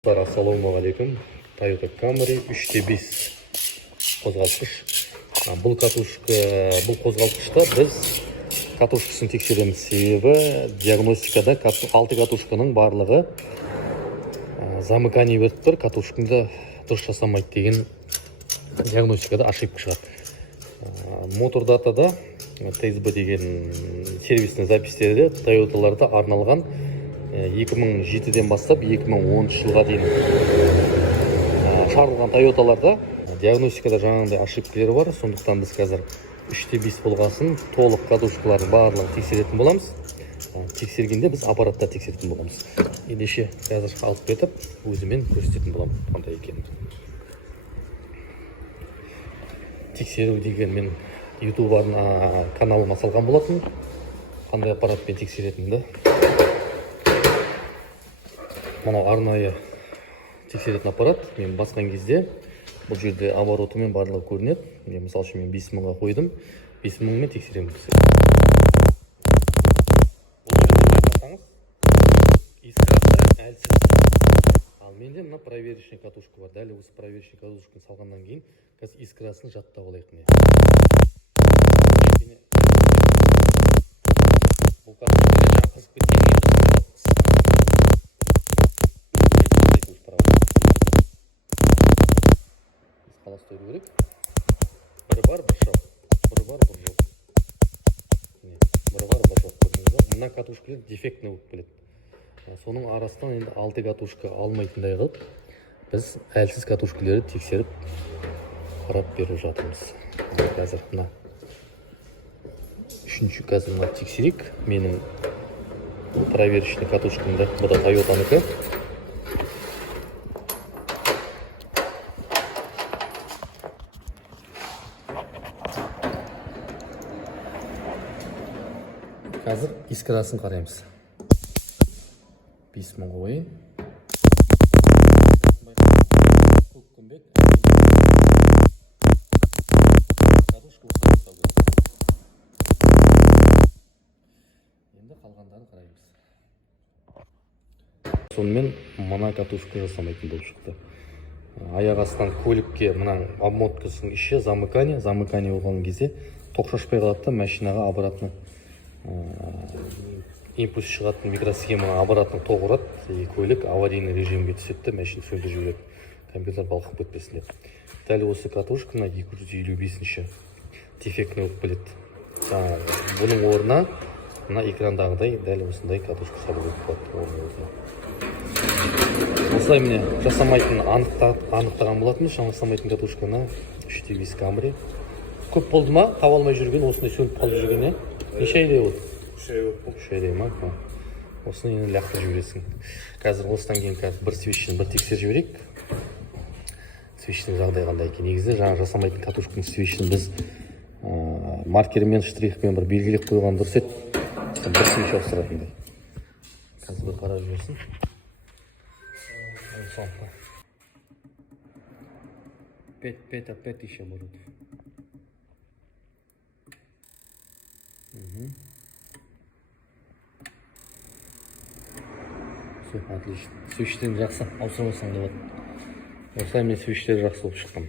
Ассалаумағалейкум. Toyota Camry 3.5 қозғалтқыш. Бұл қозғалтқышта біз катушкасын тексереміз. Себебі диагностикада 6 катушканың барлығы замыкание өтіп тұр, катушкаңды дұрыс жасамайды деген диагностикада ошибка шығады. Мотор датада ТСБ деген сервисный запистерде Toyotаларда арналған 2007-ден бастап 2010 жылға дейін шығарылған Toyotаларда диагностикада жаңағындай ошибкалар бар. Сондықтан біз қазір 3.5 болғасын толық катушкалардың барлығын тексеретін боламыз. Тексергенде біз аппаратта тексеретін боламыз. Ендеше қазір алып кетіп, өзімен көрсететін болам қандай екенін. Тексеру деген мен YouTube каналыма салған болатын. Қандай аппаратпен тексеретінді. Мынау арнайы тексеретін аппарат. Мен басқан кезде бұл жерде оборотымен барлығы көрінеді. Мысалы үшін мен 5000-ға қойдым. 5000-мен тексеремін. Бұл жерде байқасаңыз, искрасы әлсіз. Ал менде мына проверочный катушка бар. Дәл осы проверочный катушканы салғаннан кейін қазір искрасын жаттап алайық. Бұл катушканы қызып кеткен. Қаластыру керек. Бірі бар, бір жоқ. Бірі бар, бір жоқ. Бірі бар, бір жоқ. Мына катушкалар дефектный болып келеді. Соның арасынан енді 6 катушка алмайтындай қылып, біз әлсіз катушкаларды тексеріп қарап беріп жатырмыз. Қазір мына үшінші қазір мына тексерейік. Менің проверочный катушкамда, бұл да Toyotанікі. Қазір искрасын қараймыз. 5000 қойын. Енді қалғандарын қараймыз. Сонымен мына катушка жасамайтын болып шықты. Аяқ астынан көлікке мына обмоткасының іші замыкание болған кезде тоқ шашпай қалады да, машинаға обратно импульс шығатын микросхема обратно тоқ ұрады, көлік аварийный режимге түседі, машина сөндіріп жібереді, компьютер балқып кетпесін деп. Дәл осы катушка 255-ші дефектный болып келеді. Бұның орнына мына экрандағыдай дәл осындай катушка салу керек болады. Осылай міне жасамайтын анықтаған болатынбыз. Жасамайтын катушканы 3.5 Camry. Көп болды ма? Таба алмай жүрген, осындай сөніп қалып жүрген. Неше айдай болды? 3 айдай ма? Осыны енді лақтырып жібересің. Қазір осыдан кейін бір свечтен бір тексеріп жіберейік. Свечтің жағдай қандай екен. Негізі жаңа жасамайтын катушканың свечтін біз маркермен, штрихпен бір белгілеп қойған дұрыс еді. Бір свеч ауыстыратындай. Қазір бір қарап жіберсін. Опять еще может. Все, отлично. Свечтен жақсы, ауыстырмасаң да болады. Осылай мен свечтер жақсы болып шыққан.